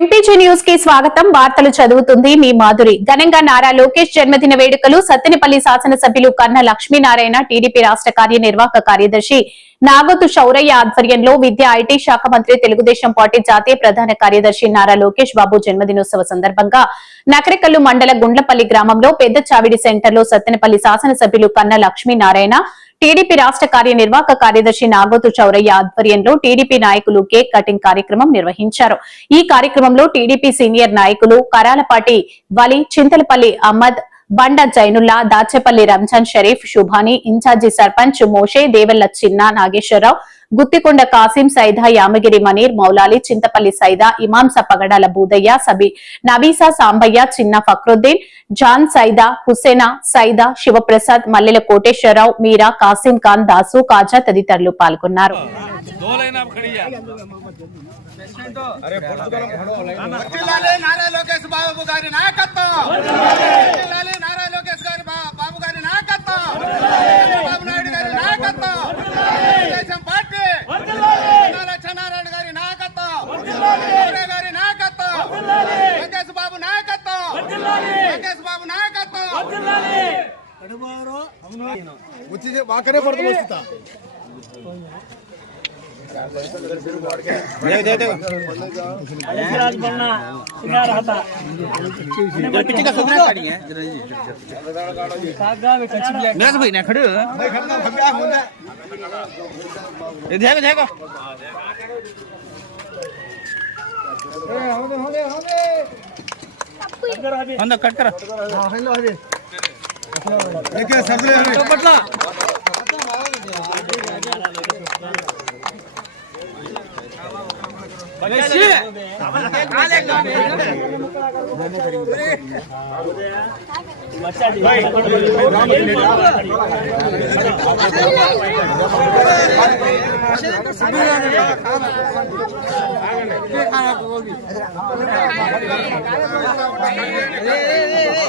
MPG న్యూస్కి స్వాగతం. వార్తలు చదువుతుంది మీ మాధురి. ఘనంగా నారా లోకేష్ జన్మదిన వేడుకలు సత్తెనపల్లి శాసనసభ్యులు కన్న లక్ష్మీనారాయణ టీడీపీ రాష్ట్ర కార్యనిర్వాహక కార్యదర్శి నాగోతు శౌరయ్య ఆధ్వర్యంలో విద్యా ఐటీ శాఖ మంత్రి తెలుగుదేశం పార్టీ జాతీయ ప్రధాన కార్యదర్శి నారా లోకేష్ బాబు జన్మదినోత్సవ సందర్భంగా నకరికల్లు మండల గుండ్లపల్లి గ్రామంలో పెద్ద చావిడి సెంటర్లో సత్తెనపల్లి శాసనసభ్యులు కన్న లక్ష్మీనారాయణ టీడీపీ రాష్ట్ర కార్యనిర్వాహక కార్యదర్శి నాగోతు చౌరయ్య ఆధ్వర్యంలో టీడీపీ నాయకులు కేక్ కటింగ్ కార్యక్రమం నిర్వహించారు. ఈ కార్యక్రమంలో టీడీపీ సీనియర్ నాయకులు కరాలపాటి వలి చింతలపల్లి అహ్మద్ బండ జైనుల్లా దాచేపల్లి రంజాన్ షరీఫ్ శుభాని ఇన్ఛార్జి సర్పంచ్ మోషే దేవెల్ల చిన్న నాగేశ్వరరావు గుత్తికొండ కాసిం సైదా యామగిరి మనీర్ మౌలాలి చింతపల్లి సైదా ఇమాంస పగడాల బూదయ్య సబి నవీసా సాంబయ్య చిన్న ఫక్రుద్దీన్ జాన్ సైదా హుసేనా సైదా శివప్రసాద్ మల్లెల కోటేశ్వరరావు మీరా కాసిం ఖాన్ దాసు కాజా తదితరులు పాల్గొన్నారు. నాయకత్వం! నాయకత్వం వచ్చింది వాకనే పడుతుంది వస్తుందా नस भाई ना खड़े ये देखो देखो अंदर कट करो पटला నా